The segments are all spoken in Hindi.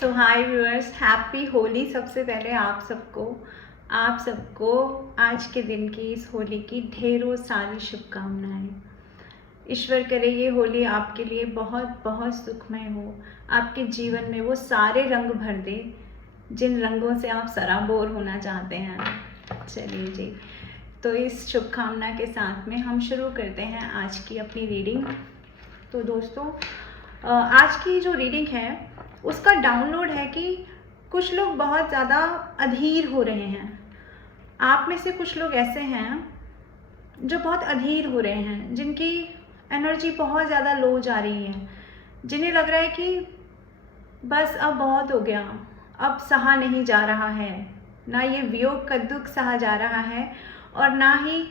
सो हाय व्यूअर्स, हैप्पी होली। सबसे पहले आप सबको आज के दिन की, इस होली की ढेरों सारी शुभकामनाएं। ईश्वर करे ये होली आपके लिए बहुत बहुत सुखमय हो, आपके जीवन में वो सारे रंग भर दे जिन रंगों से आप सराबोर होना चाहते हैं। चलिए जी, तो इस शुभकामना के साथ में हम शुरू करते हैं आज की अपनी रीडिंग। तो दोस्तों, आज की जो रीडिंग है उसका डाउनलोड है कि कुछ लोग बहुत ज़्यादा अधीर हो रहे हैं। आप में से कुछ लोग ऐसे हैं जो बहुत अधीर हो रहे हैं, जिनकी एनर्जी बहुत ज़्यादा लो जा रही है, जिन्हें लग रहा है कि बस अब बहुत हो गया, अब सहा नहीं जा रहा है। ना ये वियोग का दुख सहा जा रहा है और ना ही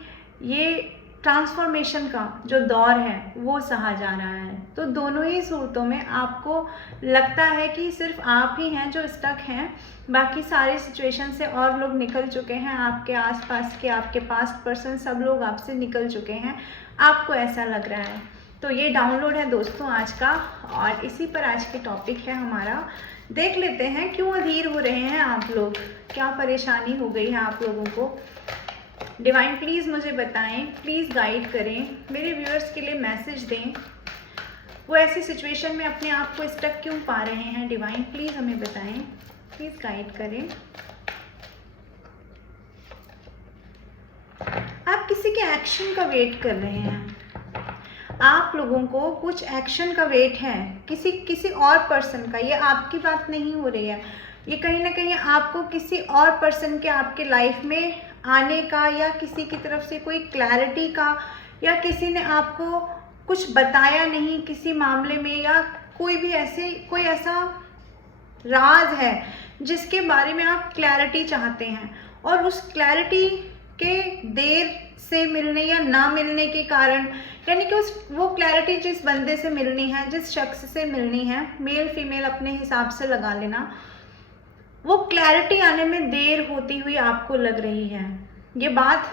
ये ट्रांसफॉर्मेशन का जो दौर है वो सहा जा रहा है। तो दोनों ही सूरतों में आपको लगता है कि सिर्फ आप ही हैं जो स्टक हैं, बाकी सारे सिचुएशन से और लोग निकल चुके हैं। आपके आसपास के, आपके पास्ट पर्सन, सब लोग आपसे निकल चुके हैं, आपको ऐसा लग रहा है। तो ये डाउनलोड है दोस्तों आज का, और इसी पर आज के टॉपिक है हमारा। देख लेते हैं क्यों अधीर हो रहे हैं आप लोग, क्या परेशानी हो गई है आप लोगों को। डिवाइन प्लीज़ मुझे बताएं, प्लीज़ गाइड करें, मेरे व्यूअर्स के लिए मैसेज दें। वो ऐसी सिचुएशन में अपने आप को स्टक क्यों पा रहे हैं, डिवाइन प्लीज़ हमें बताएं, प्लीज़ गाइड करें। आप किसी के एक्शन का वेट कर रहे हैं, आप लोगों को कुछ एक्शन का वेट है किसी और पर्सन का। ये आपकी बात नहीं हो रही है, ये कहीं ना कहीं आपको किसी और पर्सन के आपके लाइफ में आने का, या किसी की तरफ से कोई क्लैरिटी का, या किसी ने आपको कुछ बताया नहीं किसी मामले में, या कोई ऐसा राज है जिसके बारे में आप क्लैरिटी चाहते हैं, और उस क्लैरिटी के देर से मिलने या ना मिलने के कारण, यानी कि वो क्लैरिटी जिस बंदे से मिलनी है, जिस शख्स से मिलनी है, मेल फीमेल अपने हिसाब से लगा लेना, वो क्लैरिटी आने में देर होती हुई आपको लग रही है। ये बात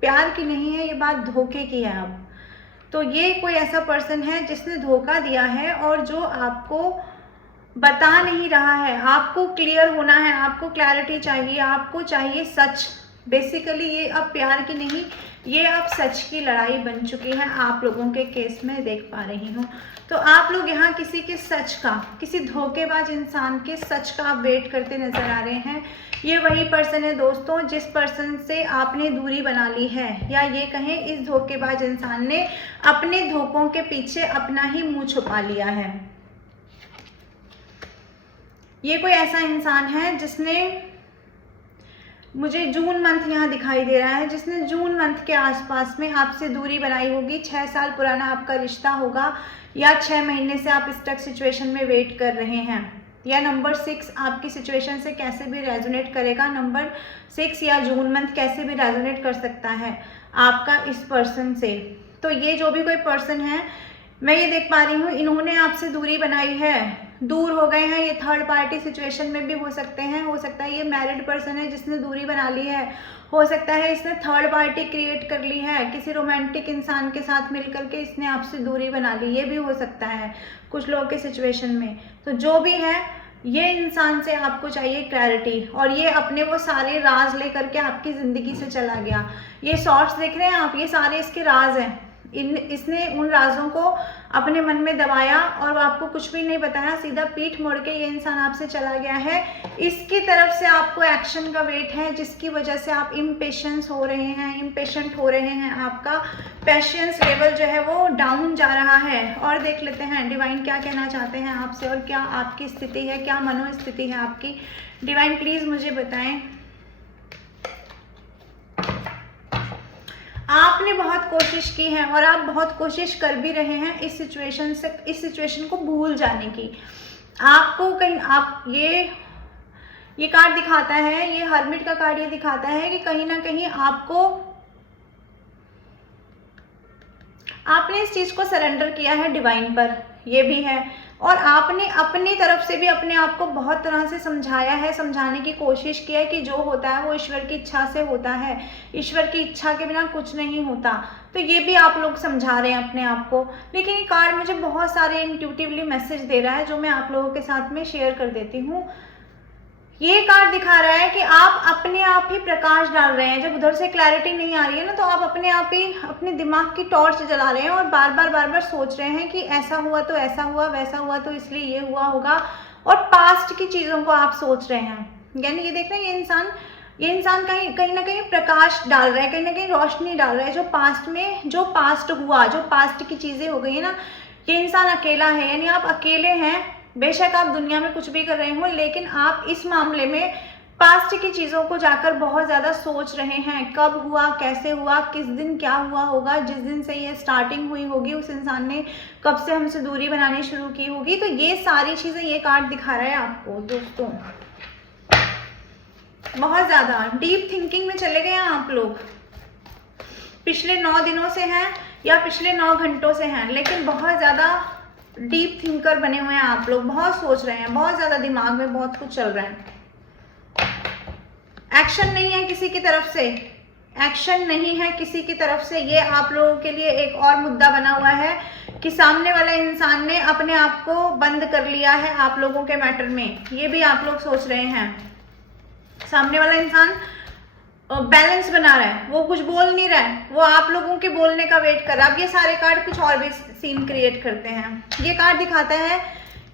प्यार की नहीं है, ये बात धोखे की है। अब तो ये कोई ऐसा पर्सन है जिसने धोखा दिया है और जो आपको बता नहीं रहा है। आपको क्लियर होना है, आपको क्लैरिटी चाहिए, आपको चाहिए सच। बेसिकली ये अब प्यार की नहीं, ये अब सच की लड़ाई बन चुकी है। आप लोगों के केस में देख पा रही हूँ, तो आप लोग यहाँ किसी के सच का, किसी धोखेबाज इंसान के सच का आप वेट करते नजर आ रहे हैं। ये वही पर्सन है दोस्तों जिस पर्सन से आपने दूरी बना ली है, या ये कहें इस धोखेबाज इंसान ने अपने धोखों के पीछे अपना ही मुंह छुपा लिया है। ये कोई ऐसा इंसान है जिसने, मुझे जून मंथ यहाँ दिखाई दे रहा है, जिसने जून मंथ के आसपास में आपसे दूरी बनाई होगी। 6 साल पुराना आपका रिश्ता होगा, या 6 महीने से आप स्टक सिचुएशन में वेट कर रहे हैं, या नंबर 6 आपकी सिचुएशन से कैसे भी रेजोनेट करेगा। नंबर 6 या जून मंथ कैसे भी रेजोनेट कर सकता है आपका इस पर्सन से। तो ये जो भी कोई पर्सन है, मैं ये देख पा रही हूँ, इन्होंने आपसे दूरी बनाई है, दूर हो गए हैं। ये थर्ड पार्टी सिचुएशन में भी हो सकते हैं, हो सकता है ये मैरिड पर्सन है जिसने दूरी बना ली है, हो सकता है इसने थर्ड पार्टी क्रिएट कर ली है, किसी रोमांटिक इंसान के साथ मिलकर के इसने आपसे दूरी बना ली, ये भी हो सकता है कुछ लोगों के सिचुएशन में। तो जो भी है, ये इंसान से आपको चाहिए क्लैरिटी, और ये अपने वो सारे राज लेकर के आपकी ज़िंदगी से चला गया। ये शॉर्ट्स देख रहे हैं आप, ये सारे इसके राज हैं। इसने उन राजों को अपने मन में दबाया और आपको कुछ भी नहीं बताया, सीधा पीठ मोड़ के ये इंसान आपसे चला गया है। इसकी तरफ से आपको एक्शन का वेट है, जिसकी वजह से आप इम्पेशेंट हो रहे हैं। आपका पेशेंस लेवल जो है वो डाउन जा रहा है। और देख लेते हैं डिवाइन क्या कहना चाहते हैं आपसे, और क्या आपकी स्थिति है, क्या मनोस्थिति है आपकी। डिवाइन प्लीज मुझे बताएं। आपने बहुत कोशिश की है, और आप बहुत कोशिश कर भी रहे हैं इस सिचुएशन को भूल जाने की। आपको कहीं, आप ये कार्ड दिखाता है, ये हर्मिट का कार्ड ये दिखाता है कि कहीं ना कहीं आपने इस चीज को सरेंडर किया है डिवाइन पर, ये भी है। और आपने अपनी तरफ से भी अपने आप को बहुत तरह से समझाया है, समझाने की कोशिश की है कि जो होता है वो ईश्वर की इच्छा से होता है, ईश्वर की इच्छा के बिना कुछ नहीं होता। तो ये भी आप लोग समझा रहे हैं अपने आप को। लेकिन ये कार्ड मुझे बहुत सारे इंट्यूटिवली मैसेज दे रहा है जो मैं आप लोगों के साथ में शेयर कर देती हूँ। ये कार्ड दिखा रहा है कि आप अपने आप ही प्रकाश डाल रहे हैं। जब उधर से क्लैरिटी नहीं आ रही है ना, तो आप अपने आप ही अपने दिमाग की टॉर्च जला रहे हैं और बार बार सोच रहे हैं कि ऐसा हुआ तो ऐसा हुआ, वैसा हुआ तो इसलिए ये हुआ होगा, और पास्ट की चीज़ों को आप सोच रहे हैं। यानी ये देख रहे हैं ये इंसान कहीं ना कहीं प्रकाश डाल रहा है, कहीं ना कहीं रोशनी डाल रहा है। जो पास्ट हुआ, जो पास्ट की चीज़ें हो गई है ना, ये इंसान अकेला है। यानी आप अकेले हैं। बेशक आप दुनिया में कुछ भी कर रहे हो, लेकिन आप इस मामले में पास्ट की चीज़ों को जाकर बहुत ज़्यादा सोच रहे हैं। कब हुआ, कैसे हुआ, किस दिन क्या हुआ होगा, जिस दिन से ये स्टार्टिंग हुई होगी उस इंसान ने कब से हमसे दूरी बनानी शुरू की होगी। तो ये सारी चीज़ें ये कार्ड दिखा रहा है आपको दोस्तों। बहुत ज़्यादा डीप थिंकिंग में चले गए हैं आप लोग। पिछले 9 दिनों से हैं या पिछले 9 घंटों से हैं, लेकिन बहुत ज़्यादा डीप थिंकर बने हुए हैं आप लोग। बहुत सोच रहे हैं, बहुत ज़्यादा दिमाग में बहुत कुछ चल रहा है। एक्शन नहीं है किसी की तरफ से, एक्शन नहीं है किसी की तरफ से। ये आप लोगों के लिए एक और मुद्दा बना हुआ है कि सामने वाला इंसान ने अपने आप को बंद कर लिया है आप लोगों के मैटर में। ये भी आप लोग सोच रहे हैं। सामने वाला इंसान बैलेंस बना रहा है, वो कुछ बोल नहीं रहा है, वो आप लोगों के बोलने का वेट कर रहा है। अब ये सारे कार्ड कुछ और भी सीन क्रिएट करते हैं। ये कार्ड दिखाता है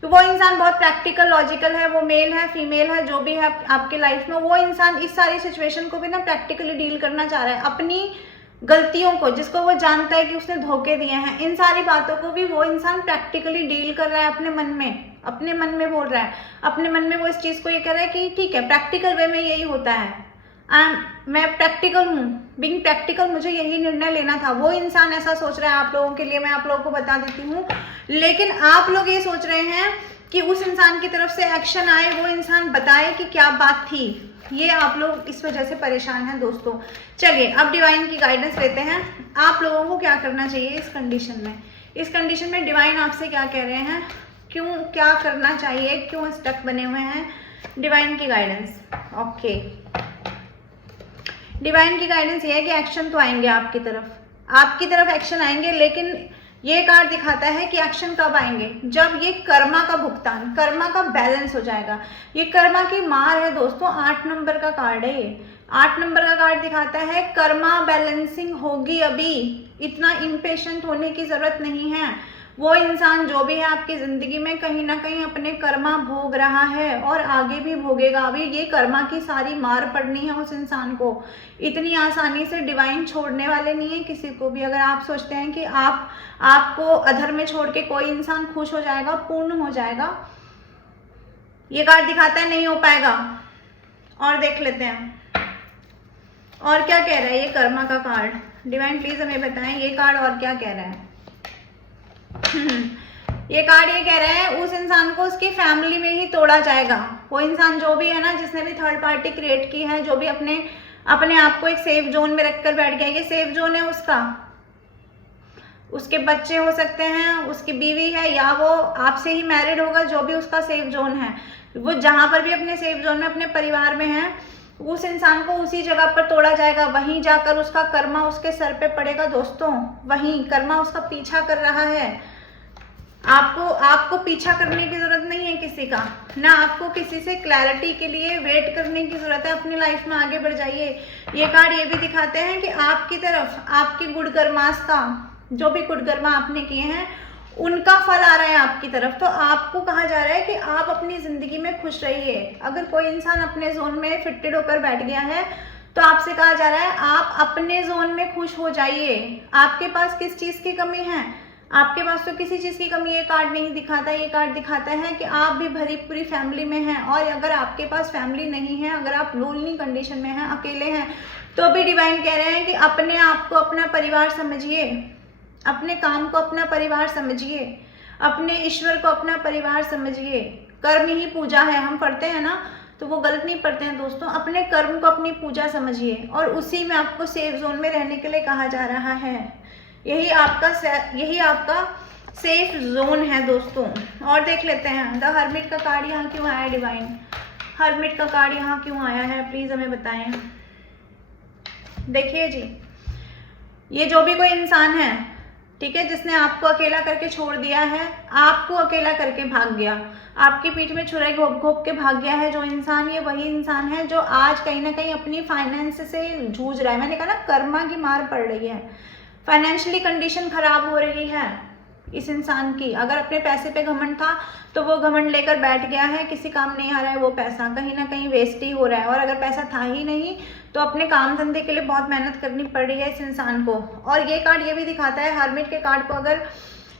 कि वो इंसान बहुत प्रैक्टिकल, लॉजिकल है। वो मेल है, फीमेल है, जो भी है आपके लाइफ में, वो इंसान इस सारी सिचुएशन को भी ना प्रैक्टिकली डील करना चाह रहा है। अपनी गलतियों को, जिसको वो जानता है कि उसने धोखे दिए हैं, इन सारी बातों को भी वो इंसान प्रैक्टिकली डील कर रहा है अपने मन में बोल रहा है। अपने मन में वो इस चीज़ को ये कह रहा है कि ठीक है, प्रैक्टिकल वे में यही होता है, मैं प्रैक्टिकल हूँ, बीइंग प्रैक्टिकल, मुझे यही निर्णय लेना था। वो इंसान ऐसा सोच रहा है आप लोगों के लिए। मैं आप लोगों को बता देती हूँ। लेकिन आप लोग ये सोच रहे हैं कि उस इंसान की तरफ से एक्शन आए, वो इंसान बताए कि क्या बात थी। ये आप लोग इस वजह से परेशान हैं दोस्तों। चलिए अब डिवाइन की गाइडेंस लेते हैं। आप लोगों को क्या करना चाहिए इस कंडीशन में। इस कंडीशन में डिवाइन आपसे क्या कह रहे हैं, क्यों, क्या करना चाहिए, क्यों स्टक बने हुए हैं। डिवाइन की गाइडेंस, ओके। डिवाइन की गाइडेंस ये है कि एक्शन तो आएंगे आपकी तरफ एक्शन आएंगे। लेकिन ये कार्ड दिखाता है कि एक्शन कब आएंगे, जब ये कर्मा का भुगतान, कर्मा का बैलेंस हो जाएगा। ये कर्मा की मार है दोस्तों। 8 नंबर का कार्ड है ये। 8 नंबर का कार्ड दिखाता है कर्मा बैलेंसिंग होगी। अभी इतना इम्पेशेंट होने की जरूरत नहीं है। वो इंसान जो भी है आपकी जिंदगी में कहीं ना कहीं अपने कर्मा भोग रहा है और आगे भी भोगेगा। अभी ये कर्मा की सारी मार पड़नी है उस इंसान को। इतनी आसानी से डिवाइन छोड़ने वाले नहीं है किसी को भी। अगर आप सोचते हैं कि आपको अधर में छोड़ के कोई इंसान खुश हो जाएगा, पूर्ण हो जाएगा, ये कार्ड दिखाता है नहीं हो पाएगा। और देख लेते हैं और क्या कह रहा है ये कर्मा का कार्ड। डिवाइन प्लीज हमें बताएं ये कार्ड और क्या कह रहा है। ये कार्ड ये कह रहा है उस इंसान को उसकी फैमिली में ही तोड़ा जाएगा। वो इंसान जो भी है ना, जिसने भी थर्ड पार्टी क्रिएट की है, जो भी अपने आप को एक सेफ जोन में रखकर बैठ गया, ये सेफ जोन है उसका। उसके बच्चे हो सकते हैं, उसकी बीवी है, या वो आपसे ही मैरिड होगा, जो भी उसका सेफ जोन है। वो जहां पर भी अपने सेफ जोन में, अपने परिवार में है, उस इंसान को उसी जगह पर तोड़ा जाएगा। वहीं जाकर उसका कर्मा उसके सर पे पड़ेगा दोस्तों। वहीं कर्मा उसका पीछा कर रहा है। आपको पीछा करने की जरूरत नहीं है किसी का, ना आपको किसी से क्लैरिटी के लिए वेट करने की जरूरत है। अपनी लाइफ में आगे बढ़ जाइए। ये कार्ड ये भी दिखाते हैं कि आपकी तरफ आपके गुड कर्मास का, जो भी गुड कर्मा आपने किए हैं, उनका फल आ रहा है आपकी तरफ। तो आपको कहा जा रहा है कि आप अपनी जिंदगी में खुश रहिए। अगर कोई इंसान अपने जोन में फिटेड होकर बैठ गया है, तो आपसे कहा जा रहा है आप अपने जोन में खुश हो जाइए। आपके पास किस चीज की कमी है? आपके पास तो किसी चीज की कमी ये कार्ड नहीं दिखाता। ये कार्ड दिखाता है कि आप भी भरी पूरी फैमिली में हैं। और अगर आपके पास फैमिली नहीं है, अगर आप लोनली कंडीशन में हैं, अकेले हैं, तो भी डिवाइन कह रहे हैं कि अपने आप को अपना परिवार समझिए, अपने काम को अपना परिवार समझिए, अपने ईश्वर को अपना परिवार समझिए। कर्म ही पूजा है, हम पढ़ते हैं ना, तो वो गलत नहीं पढ़ते हैं दोस्तों। अपने कर्म को अपनी पूजा समझिए और उसी में आपको सेफ जोन में रहने के लिए कहा जा रहा है। यही आपका सेफ जोन है दोस्तों। और देख लेते हैं द हर्मिट का कार्ड यहाँ क्यों आया डिवाइन, हर्मिट का कार्ड यहाँ क्यों आया है, प्लीज हमें बताएं। देखिए जी, ये जो भी कोई इंसान है, ठीक है, जिसने आपको अकेला करके छोड़ दिया है, आपको अकेला करके भाग गया, आपकी पीठ में छुराई घोप घोप के भाग गया है जो इंसान, ये वही इंसान है जो आज कहीं ना कहीं अपनी फाइनेंस से जूझ रहा है। मैंने कहा ना, कर्मा की मार पड़ रही है, फाइनेंशियली कंडीशन खराब हो रही है इस इंसान की। अगर अपने पैसे पे घमंड था तो वो घमंड लेकर बैठ गया है, किसी काम नहीं आ रहा है, वो पैसा कहीं ना कहीं वेस्ट ही हो रहा है। और अगर पैसा था ही नहीं तो अपने काम धंधे के लिए बहुत मेहनत करनी पड़ रही है इस इंसान को। और ये कार्ड ये भी दिखाता है, हर्मिट के कार्ड को अगर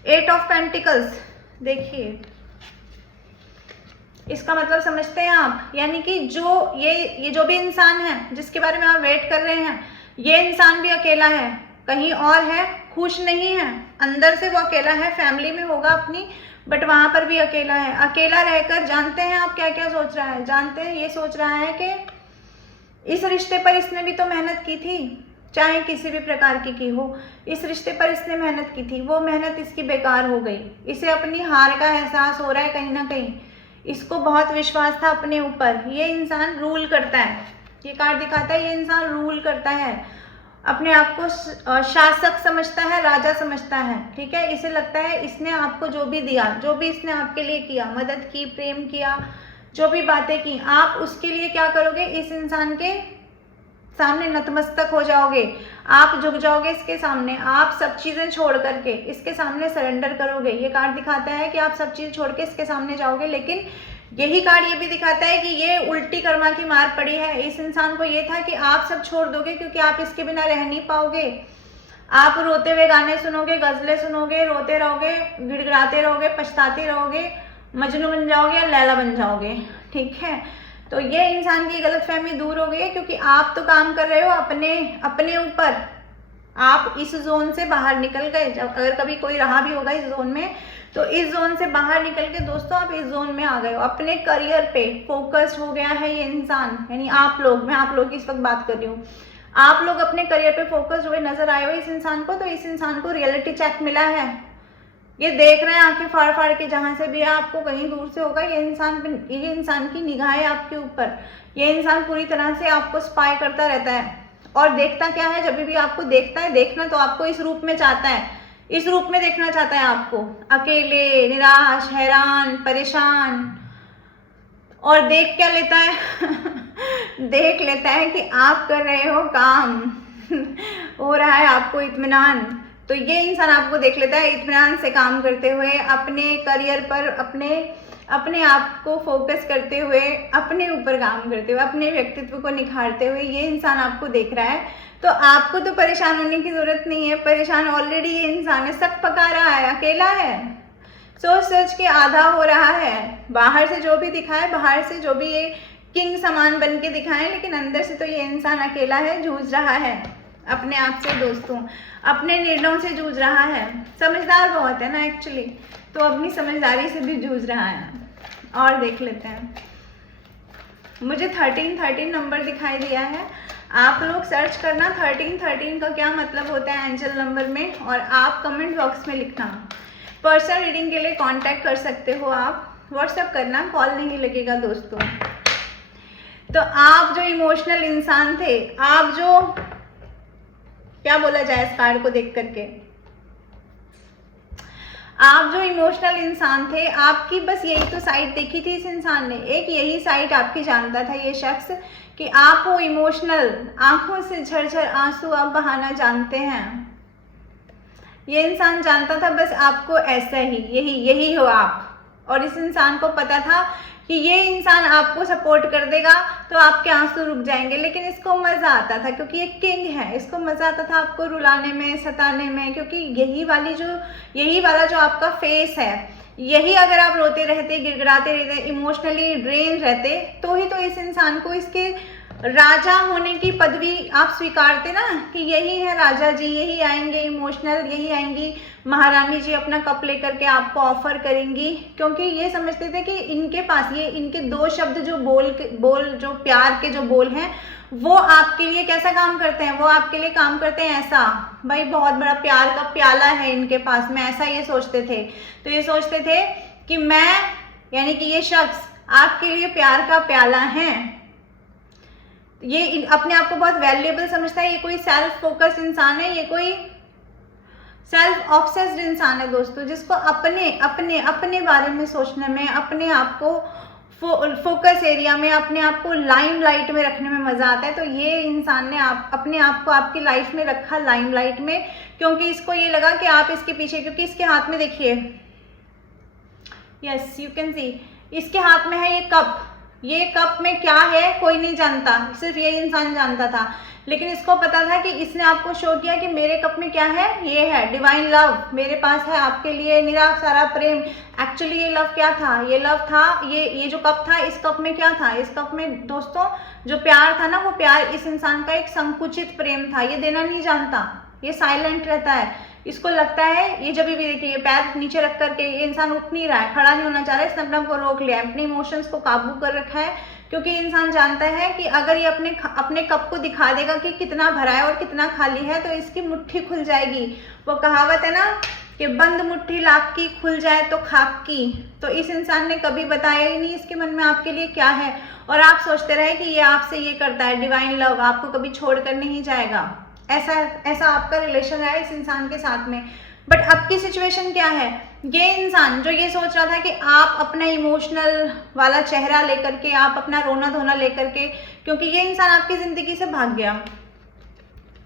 8 ऑफ पेंटिकल्स, देखिए इसका मतलब समझते हैं आप, यानी कि जो ये जो भी इंसान है जिसके बारे में आप वेट कर रहे हैं, ये इंसान भी अकेला है, कहीं और है, खुश नहीं है, अंदर से वो अकेला है, फैमिली में होगा अपनी, बट वहां पर भी अकेला है। अकेला रहकर जानते हैं आप क्या क्या सोच रहा है, जानते हैं ये सोच रहा है कि इस रिश्ते पर इसने भी तो मेहनत की थी, चाहे किसी भी प्रकार की हो, इस रिश्ते पर इसने मेहनत की थी, वो मेहनत इसकी बेकार हो गई। इसे अपनी हार का एहसास हो रहा है कहीं ना कहीं, इसको बहुत विश्वास था अपने ऊपर। ये इंसान रूल करता है, ये कार्ड दिखाता है, ये इंसान रूल करता है, अपने आप को शासक समझता है, राजा समझता है, ठीक है। इसे लगता है इसने आपको जो भी दिया, जो भी इसने आपके लिए किया, मदद की, प्रेम किया, जो भी बातें की, आप उसके लिए क्या करोगे, इस इंसान के सामने नतमस्तक हो जाओगे, आप झुक जाओगे इसके सामने, आप सब चीजें छोड़ करके इसके सामने सरेंडर करोगे। ये कार्ड दिखाता है कि आप सब चीज छोड़ के इसके सामने जाओगे। लेकिन यही कार्ड ये भी दिखाता है कि ये उल्टी कर्मा की मार पड़ी है इस इंसान को। ये था कि आप सब छोड़ दोगे क्योंकि आप इसके बिना रह नहीं पाओगे, आप रोते हुए गाने सुनोगे, गजलें सुनोगे, रोते रहोगे, गिड़गिड़ाते रहोगे, पछताते रहोगे, मजनू बन जाओगे या लैला बन जाओगे, ठीक है। तो ये इंसान की गलतफहमी दूर हो गई है क्योंकि आप तो काम कर रहे हो अपने ऊपर, आप इस जोन से बाहर निकल गए। जब अगर कभी कोई रहा भी होगा इस जोन में, तो इस जोन से बाहर निकल के दोस्तों आप इस जोन में आ गए हो, अपने करियर पे फोकस्ड हो गया है ये इंसान, यानी आप लोग, मैं आप लोग की इस वक्त बात कर रही हूँ, आप लोग अपने करियर पे फोकस्ड हुए नजर आए हो इस इंसान को। तो इस इंसान को रियलिटी चेक मिला है, ये देख रहे हैं आंखें फाड़ फाड़ के, जहां से भी आपको कहीं दूर से होगा, ये इंसान की निगाहें आपके ऊपर, ये इंसान पूरी तरह से आपको स्पाई करता रहता है। और देखता क्या है, जब भी आपको देखता है, देखना तो आपको इस रूप में चाहता है, इस रूप में देखना चाहता है आपको, अकेले, निराश, हैरान, परेशान। और देख क्या लेता है देख लेता है कि आप कर रहे हो काम हो रहा है आपको इत्मीनान, तो ये इंसान आपको देख लेता है इत्मीनान से काम करते हुए, अपने करियर पर अपने आप को फोकस करते हुए, अपने ऊपर काम करते हुए, अपने व्यक्तित्व को निखारते हुए ये इंसान आपको देख रहा है। तो आपको तो परेशान होने की जरूरत नहीं है, परेशान ऑलरेडी ये इंसान है, सक पका रहा है, अकेला है, सोच सोच के आधा हो रहा है। बाहर से जो भी दिखाए, बाहर से जो भी ये किंग समान बन के दिखाए, लेकिन अंदर से तो ये इंसान अकेला है, जूझ रहा है अपने आप से दोस्तों, अपने निर्णयों से जूझ रहा है। समझदार बहुत है ना एक्चुअली, तो अपनी समझदारी से भी जूझ रहा है। और देख लेते हैं, मुझे 13 नंबर दिखाई दिया है, आप लोग सर्च करना 13 का क्या मतलब होता है एंजल नंबर में, और आप कमेंट बॉक्स में लिखना। पर्सनल रीडिंग के लिए कांटेक्ट कर सकते हो आप, व्हाट्सएप करना, कॉल नहीं लगेगा दोस्तों। तो आप जो इमोशनल इंसान थे, आप जो, क्या बोला जाए इस कार्ड को देख करके, आप जो इमोशनल इंसान थे, आपकी बस यही तो साइड देखी थी इस इंसान ने, एक यही साइड आपकी जानता था ये शख्स कि आप वो इमोशनल, आंखों से झरझर आंसू आप बहाना जानते हैं। ये इंसान जानता था बस आपको ऐसा ही, यही हो आप। और इस इंसान को पता था कि ये इंसान आपको सपोर्ट कर देगा तो आपके आंसू रुक जाएंगे, लेकिन इसको मजा आता था क्योंकि ये किंग है, इसको मजा आता था आपको रुलाने में, सताने में, क्योंकि यही वाला जो आपका फेस है, यही अगर आप रोते रहते, गिड़गिड़ाते रहते, इमोशनली ड्रेन रहते, तो ही तो इस इंसान को इसके राजा होने की पदवी आप स्वीकारते ना कि यही है राजा जी, यही आएंगे इमोशनल, यही आएंगी महारानी जी अपना कप लेकर के आपको ऑफर करेंगी, क्योंकि ये समझते थे कि इनके पास ये इनके दो शब्द जो बोल जो प्यार के जो बोल हैं वो आपके लिए कैसा काम करते हैं, वो आपके लिए काम करते हैं ऐसा, भाई बहुत बड़ा प्यार का प्याला है इनके पास में, ऐसा ये सोचते थे। तो ये सोचते थे कि मैं यानी कि ये शख्स आपके लिए प्यार का प्याला है, ये अपने आप को बहुत वैल्यूएबल समझता है, ये कोई सेल्फ फोकस्ड इंसान है, ये कोई सेल्फ ऑब्सेस्ड इंसान है दोस्तों, जिसको अपने अपने अपने बारे में सोचने में, अपने आप को फोकस एरिया में, अपने आप को लाइमलाइट में रखने में मजा आता है। तो ये इंसान ने अपने आप को आपकी लाइफ में रखा लाइमलाइट में, क्योंकि इसको ये लगा कि आप इसके पीछे, क्योंकि इसके हाथ में देखिए, यस यू कैन सी, इसके हाथ में है ये कप, ये कप में क्या है कोई नहीं जानता, सिर्फ ये इंसान जानता था। लेकिन इसको पता था कि इसने आपको शो किया कि मेरे कप में क्या है, ये है डिवाइन लव, मेरे पास है आपके लिए निरा सारा प्रेम। एक्चुअली ये लव क्या था, ये लव था, ये जो कप था, इस कप में क्या था, इस कप में दोस्तों जो प्यार था ना, वो प्यार इस इंसान का एक संकुचित प्रेम था, ये देना नहीं जानता, ये साइलेंट रहता है। इसको लगता है, ये जब भी देखिए पैर नीचे रख करके ये इंसान उठ नहीं रहा है, खड़ा नहीं होना चाह रहा है, इसने अपने को रोक लिया, अपने इमोशंस को काबू कर रखा है, क्योंकि इंसान जानता है कि अगर ये अपने कप को दिखा देगा कि कितना भरा है और कितना खाली है, तो इसकी मुट्ठी खुल जाएगी। वो कहावत है ना कि बंद मुट्ठी लाख की, खुल जाए तो खाक की। तो इस इंसान ने कभी बताया ही नहीं इसके मन में आपके लिए क्या है, और आप सोचते रहे कि ये आपसे ये करता है, डिवाइन लव आपको कभी छोड़ कर नहीं जाएगा, ऐसा आपका रिलेशन है इस इंसान के साथ में। बट अब की सिचुएशन क्या है, ये इंसान जो ये सोच रहा था कि आप अपना इमोशनल वाला चेहरा लेकर के, आप अपना रोना धोना लेकर के, क्योंकि ये इंसान आपकी जिंदगी से भाग गया,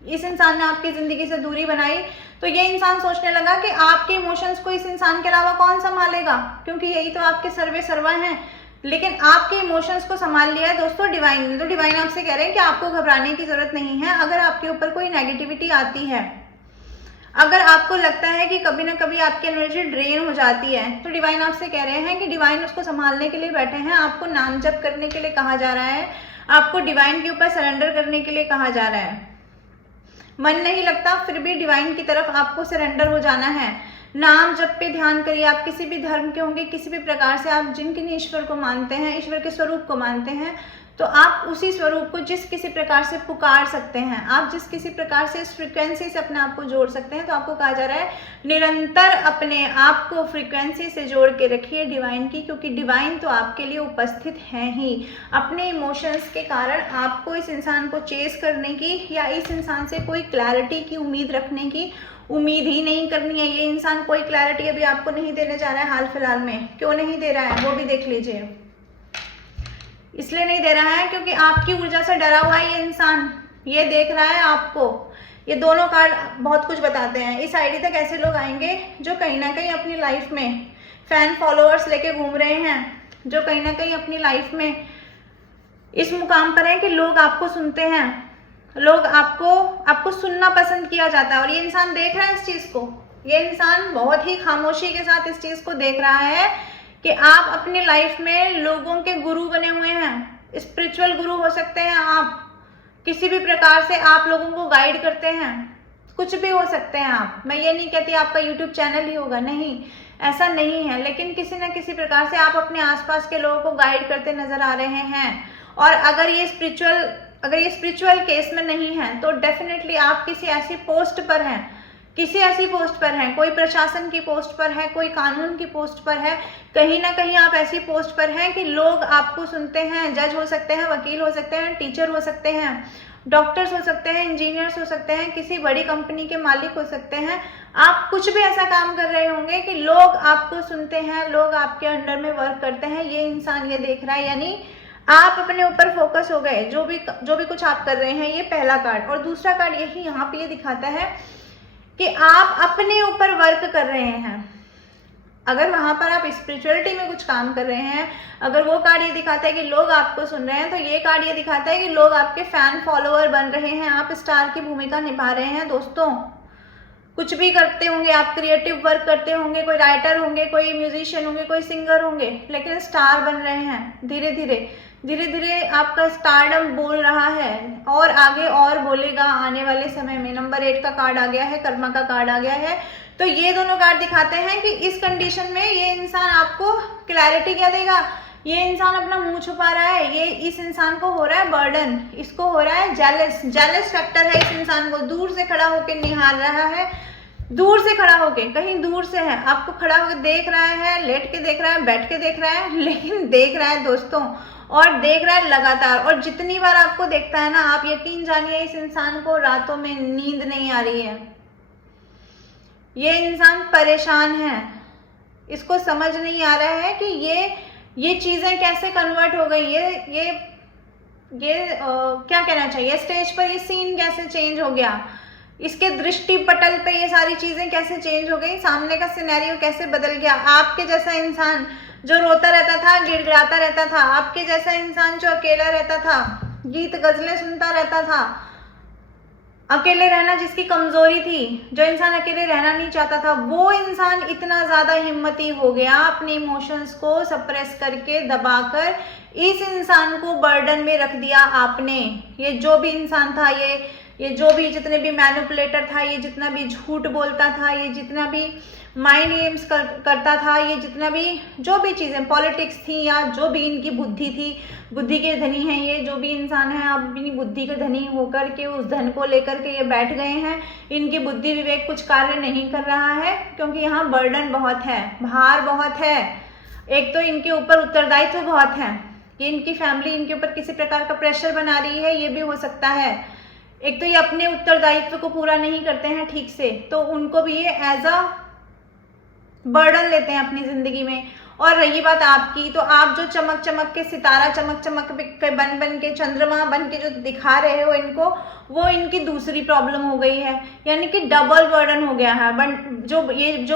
इस इंसान ने आपकी जिंदगी से दूरी बनाई, तो ये इंसान सोचने लगा कि आपके इमोशंस को इस इंसान के अलावा कौन संभालेगा, क्योंकि यही तो आपके सर्वे सर्वा हैं। लेकिन आपके इमोशंस को संभाल लिया है दोस्तों डिवाइन ने। तो डिवाइन आपसे कह रहे हैं कि आपको घबराने की जरूरत नहीं है। अगर आपके ऊपर कोई नेगेटिविटी आती है, अगर आपको लगता है कि कभी ना कभी आपकी एनर्जी ड्रेन हो जाती है, तो डिवाइन आपसे कह रहे हैं कि डिवाइन उसको संभालने के लिए बैठे हैं। आपको नाम जप करने के लिए कहा जा रहा है, आपको डिवाइन के ऊपर सरेंडर करने के लिए कहा जा रहा है। मन नहीं लगता फिर भी डिवाइन की तरफ आपको सरेंडर हो जाना है। नाम जप पे ध्यान करिए। आप किसी भी धर्म के होंगे, किसी भी प्रकार से आप जिन किन ईश्वर को मानते हैं, ईश्वर के स्वरूप को मानते हैं, तो आप उसी स्वरूप को जिस किसी प्रकार से पुकार सकते हैं, आप जिस किसी प्रकार से इस फ्रीक्वेंसी से अपने आप को जोड़ सकते हैं। तो आपको कहा जा रहा है निरंतर अपने आप को फ्रीक्वेंसी से जोड़ के रखिए डिवाइन की, क्योंकि डिवाइन तो आपके लिए उपस्थित है ही। अपने इमोशंस के कारण आपको इस इंसान को चेस करने की या इस इंसान से कोई क्लैरिटी की उम्मीद रखने की उम्मीद ही नहीं करनी है। ये इंसान कोई क्लैरिटी अभी आपको नहीं देने जा रहा है हाल फिलहाल में। क्यों नहीं दे रहा है वो भी देख लीजिए। इसलिए नहीं दे रहा है क्योंकि आपकी ऊर्जा से डरा हुआ है ये इंसान। ये देख रहा है आपको। ये दोनों कार्ड बहुत कुछ बताते हैं। इस आईडी तक ऐसे लोग आएंगे जो कहीं ना कहीं अपनी लाइफ में फैन फॉलोअर्स लेके घूम रहे हैं, जो कहीं ना कहीं अपनी लाइफ में इस मुकाम पर है कि लोग आपको सुनते हैं, लोग आपको सुनना पसंद किया जाता है। और ये इंसान देख रहा है इस चीज को। ये इंसान बहुत ही खामोशी के साथ इस चीज को देख रहा है कि आप अपनी लाइफ में लोगों के गुरु बने हुए हैं। स्पिरिचुअल गुरु हो सकते हैं आप, किसी भी प्रकार से आप लोगों को गाइड करते हैं, कुछ भी हो सकते हैं आप। मैं ये नहीं कहती आपका यूट्यूब चैनल ही होगा, नहीं, ऐसा नहीं है, लेकिन किसी न किसी प्रकार से आप अपने आसपास के लोगों को गाइड करते नजर आ रहे हैं। और अगर ये स्पिरिचुअल केस में नहीं है तो डेफिनेटली आप किसी ऐसी पोस्ट पर हैं, कोई प्रशासन की पोस्ट पर है, कोई कानून की पोस्ट पर है, कहीं ना कहीं आप ऐसी पोस्ट पर हैं कि लोग आपको सुनते हैं। जज हो सकते हैं, वकील हो सकते हैं, टीचर हो सकते हैं, डॉक्टर्स हो सकते हैं, इंजीनियर्स हो सकते हैं, किसी बड़ी कंपनी के मालिक हो सकते हैं। आप कुछ भी ऐसा काम कर रहे होंगे कि लोग आपको सुनते हैं, लोग आपके अंडर में वर्क करते हैं। ये इंसान ये देख रहा है, यानी आप अपने ऊपर फोकस हो गए। जो भी कुछ आप कर रहे हैं, ये पहला कार्ड। और दूसरा कार्ड यही यहाँ पे ये दिखाता है कि आप अपने ऊपर वर्क कर रहे हैं। अगर वहां पर आप स्पिरिचुअलिटी में कुछ काम कर रहे हैं, अगर वो कार्ड ये दिखाता है कि लोग आपको सुन रहे हैं, तो ये कार्ड ये दिखाता है कि लोग आपके फैन फॉलोअर बन रहे हैं, आप स्टार की भूमिका निभा रहे हैं। दोस्तों, कुछ भी करते होंगे आप, क्रिएटिव वर्क करते होंगे, कोई राइटर होंगे, कोई म्यूजिशियन होंगे, कोई सिंगर होंगे, लेकिन स्टार बन रहे हैं धीरे धीरे। धीरे धीरे आपका स्टारडम बोल रहा है और आगे और बोलेगा आने वाले समय में। नंबर 8 का कार्ड आ गया है, कर्मा का कार्ड आ गया है। तो ये दोनों कार्ड दिखाते हैं कि इस कंडीशन में ये इंसान आपको क्लैरिटी क्या देगा। ये इंसान अपना मुंह छुपा रहा है, ये इस इंसान को हो रहा है बर्डन, इसको हो रहा है जेलस फैक्टर है। इस इंसान को दूर से खड़ा होकर निहार रहा है, दूर से खड़ा होके, कहीं दूर से है, आपको खड़ा होकर देख रहा है, लेट के देख रहा है, बैठ के देख रहा है, लेकिन देख रहा है दोस्तों, और देख रहा है लगातार। और जितनी बार आपको देखता है ना, आप यकीन जानिए इस इंसान को रातों में नींद नहीं आ रही है। ये इंसान परेशान है, इसको समझ नहीं आ रहा है कि ये चीजें कैसे कन्वर्ट हो गई, क्या कहना चाहिए, स्टेज पर ये सीन कैसे चेंज हो गया, इसके दृष्टि पटल पे ये सारी चीजें कैसे चेंज हो गई, सामने का सिनेरियो कैसे बदल गया। आपके जैसा इंसान जो रोता रहता था, गिड़गिड़ाता रहता था, आपके जैसा इंसान जो अकेला रहता था, गीत गजलें सुनता रहता था, अकेले रहना जिसकी कमजोरी थी, जो इंसान अकेले रहना नहीं चाहता था, वो इंसान इतना ज्यादा हिम्मती हो गया अपने इमोशंस को सप्रेस करके, दबाकर इस इंसान को बर्डन में रख दिया आपने। ये जो भी इंसान था, ये जो भी जितने भी मैनिपुलेटर था, ये जितना भी झूठ बोलता था, ये जितना भी माइंड गेम्स करता था, ये जितना भी जो भी चीज़ें पॉलिटिक्स थी, या जो भी इनकी बुद्धि थी, बुद्धि के धनी हैं ये जो भी इंसान है, अब अपनी बुद्धि के धनी होकर के उस धन को लेकर के ये बैठ गए हैं। इनकी बुद्धि विवेक कुछ कार्य नहीं कर रहा है, क्योंकि यहाँ बर्डन बहुत है, भार बहुत है। एक तो इनके ऊपर उत्तरदायित्व बहुत है कि इनकी फैमिली इनके ऊपर किसी प्रकार का प्रेशर बना रही है, ये भी हो सकता है। एक तो ये अपने उत्तरदायित्व को पूरा नहीं करते हैं ठीक से, तो उनको भी ये एज अ बर्डन लेते हैं अपनी जिंदगी में। और रही बात आपकी, तो आप जो चमक चमक के सितारा, चमक चमक के बन के चंद्रमा बन के जो दिखा रहे हो इनको, वो इनकी दूसरी प्रॉब्लम हो गई है, यानी कि डबल बर्डन हो गया है। जो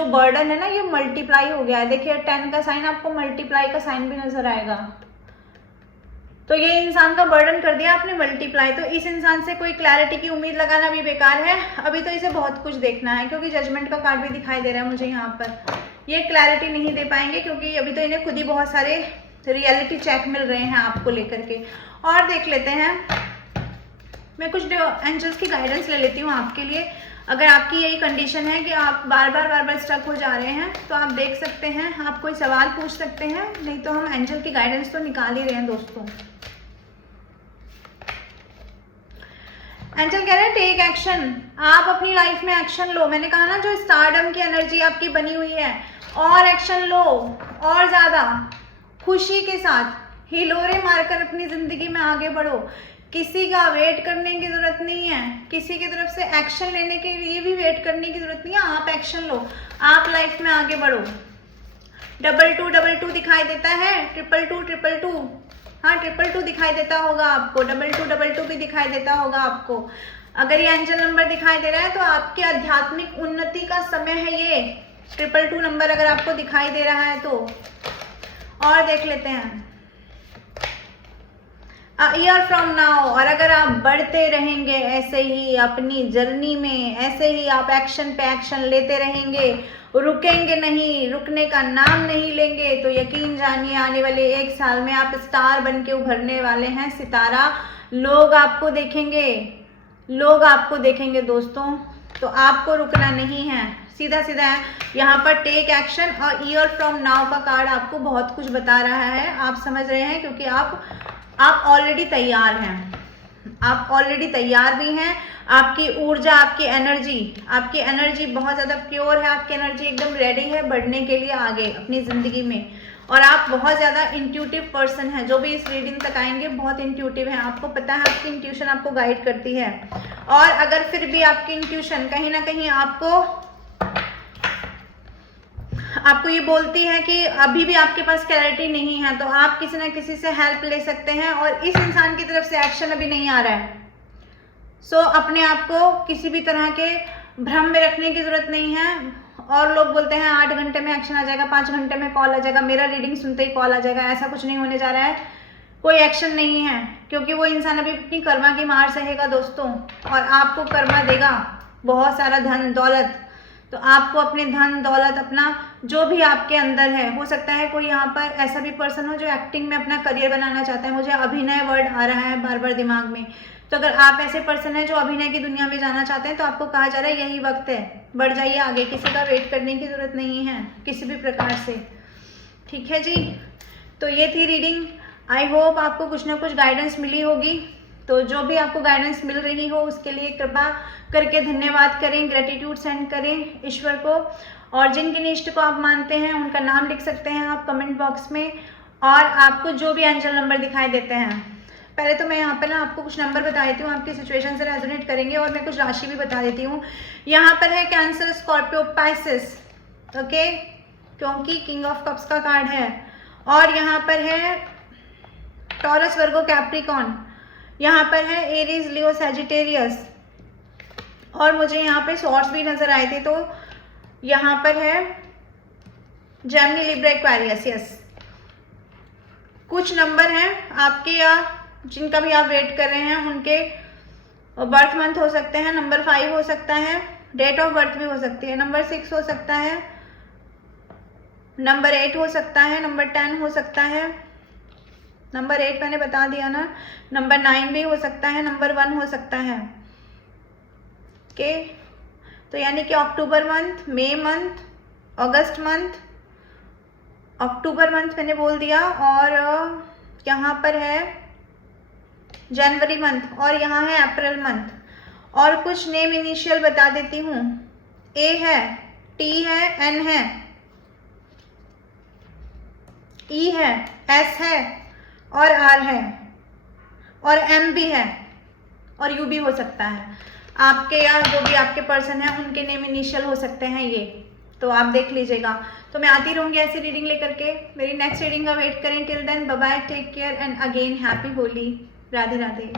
बर्डन है ना, ये मल्टीप्लाई हो गया है। देखिए 10 का साइन, आपको मल्टीप्लाई का साइन भी नजर आएगा। तो ये इंसान का बर्डन कर दिया आपने मल्टीप्लाई। तो इस इंसान से कोई क्लैरिटी की उम्मीद लगाना भी बेकार है। अभी तो इसे बहुत कुछ देखना है, क्योंकि जजमेंट का कार्ड भी दिखाई दे रहा है मुझे यहाँ पर। ये क्लैरिटी नहीं दे पाएंगे, क्योंकि अभी तो इन्हें खुद ही बहुत सारे रियलिटी चेक मिल रहे हैं आपको लेकर के। और देख लेते हैं, मैं कुछ एंजल्स की गाइडेंस ले लेती हूँ आपके लिए। अगर आपकी यही कंडीशन है कि आप बार बार स्टक हो जा रहे हैं, तो आप देख सकते हैं, आप कोई सवाल पूछ सकते हैं, नहीं तो हम एंजल की गाइडेंस तो निकाल ही रहे हैं दोस्तों। एंजल कह रहे हैं टेक एक्शन, आप अपनी लाइफ में एक्शन लो। मैंने कहा ना, जो स्टारडम की एनर्जी आपकी बनी हुई है, और एक्शन लो, और ज्यादा खुशी के साथ हिलोरे मारकर अपनी जिंदगी में आगे बढ़ो। किसी का वेट करने की जरूरत नहीं है, किसी की तरफ से एक्शन लेने के लिए भी वेट करने की जरूरत नहीं है। आप एक्शन लो, आप लाइफ में आगे बढ़ो। 2222 दिखाई देता है, 222 हाँ 222 दिखाई देता होगा आपको, 2222 भी दिखाई देता होगा आपको। अगर ये एंजल नंबर दिखाई दे रहा है, तो आपके आध्यात्मिक उन्नति का समय है ये 222 नंबर अगर आपको दिखाई दे रहा है तो। और देख लेते हैं ईयर फ्रॉम नाउ। और अगर आप बढ़ते रहेंगे ऐसे ही अपनी जर्नी में, ऐसे ही आप एक्शन पे एक्शन लेते रहेंगे, रुकेंगे नहीं, रुकने का नाम नहीं लेंगे, तो यकीन जानिए आने वाले 1 साल में आप स्टार बन के उभरने वाले हैं, सितारा। लोग आपको देखेंगे दोस्तों। तो आपको रुकना नहीं है, सीधा सीधा है यहाँ पर टेक एक्शन। और ईयर फ्रॉम नाउ का कार्ड आपको बहुत कुछ बता रहा है, आप समझ रहे हैं, क्योंकि आप ऑलरेडी तैयार हैं, आप ऑलरेडी तैयार भी हैं। आपकी ऊर्जा, आपकी एनर्जी बहुत ज़्यादा प्योर है, आपकी एनर्जी एकदम रेडी है बढ़ने के लिए आगे अपनी ज़िंदगी में। और आप बहुत ज़्यादा इंट्यूटिव पर्सन हैं, जो भी इस रीडिंग तक आएंगे बहुत इंट्यूटिव हैं, आपको पता है, आपकी इंट्यूशन आपको गाइड करती है। और अगर फिर भी आपकी इंट्यूशन कहीं ना कहीं आपको ये बोलती है कि अभी भी आपके पास क्लैरिटी नहीं है, तो आप किसी ना किसी से हेल्प ले सकते हैं। और इस इंसान की तरफ से एक्शन अभी नहीं आ रहा है, सो अपने आप को किसी भी तरह के भ्रम में रखने की जरूरत नहीं है। और लोग बोलते हैं 8 घंटे में एक्शन आ जाएगा, 5 घंटे में कॉल आ जाएगा, मेरा रीडिंग सुनते ही कॉल आ जाएगा, ऐसा कुछ नहीं होने जा रहा है। कोई एक्शन नहीं है, क्योंकि वो इंसान अभी अपनी कर्मा की मार सहेगा दोस्तों, और आपको कर्मा देगा बहुत सारा धन दौलत। तो आपको अपने धन दौलत, अपना जो भी आपके अंदर है, हो सकता है कोई यहाँ पर ऐसा भी पर्सन हो जो एक्टिंग में अपना करियर बनाना चाहता है। मुझे अभिनय वर्ड आ रहा है बार बार दिमाग में, तो अगर आप ऐसे पर्सन हैं जो अभिनय की दुनिया में जाना चाहते हैं तो आपको कहा जा रहा है यही वक्त है, बढ़ जाइए आगे, किसी का वेट करने की ज़रूरत नहीं है किसी भी प्रकार से। ठीक है जी, तो ये थी रीडिंग। आई होप आपको कुछ ना कुछ गाइडेंस मिली होगी। तो जो भी आपको गाइडेंस मिल रही हो उसके लिए कृपा करके धन्यवाद करें, ग्रेटिट्यूड सेंड करें ईश्वर को। और जिन किन इष्ट को आप मानते हैं उनका नाम लिख सकते हैं आप कमेंट बॉक्स में। और आपको जो भी एंजल नंबर दिखाई देते हैं, पहले तो मैं यहाँ पर ना आपको कुछ नंबर बता देती हूँ, आपकी सिचुएशन से रेजोनेट करेंगे, और मैं कुछ राशि भी बता देती हूँ। यहाँ पर है कैंसर, स्कॉर्पियो, पाइसेस, ओके, क्योंकि किंग ऑफ कप्स का कार्ड है। और यहाँ पर है टॉरस, वर्गो, कैप्रिकॉन। यहाँ पर है एरीज, लियो, सैजिटेरियस। और मुझे यहाँ पे सॉर्ड्स भी नजर आए थे, तो यहाँ पर है जेमिनी, लिब्रा, एक्वेरियस। यस, कुछ नंबर हैं आपके या जिनका भी आप वेट कर रहे हैं उनके बर्थ मंथ हो सकते हैं। नंबर 5 हो सकता है, डेट ऑफ बर्थ भी हो सकती है। नंबर 6 हो सकता है, नंबर 8 हो सकता है, नंबर 10 हो सकता है। नंबर 8 मैंने बता दिया ना। नंबर 9 भी हो सकता है, नंबर 1 हो सकता है। ओके, तो यानी कि अक्टूबर मंथ, मई मंथ, अगस्त मंथ, अक्टूबर मंथ मैंने बोल दिया, और यहाँ पर है जनवरी मंथ, और यहाँ है अप्रैल मंथ। और कुछ नेम इनिशियल बता देती हूँ। ए है, टी है, एन है, ई है, एस है, और आर है, और एम भी है, और यू भी हो सकता है। आपके या जो भी आपके पर्सन है उनके नेम इनिशियल हो सकते हैं ये, तो आप देख लीजिएगा। तो मैं आती रहूँगी ऐसी रीडिंग लेकर के। मेरी नेक्स्ट रीडिंग का वेट करें। Till then bye bye, take care and again happy Holi. Radhe Radhe.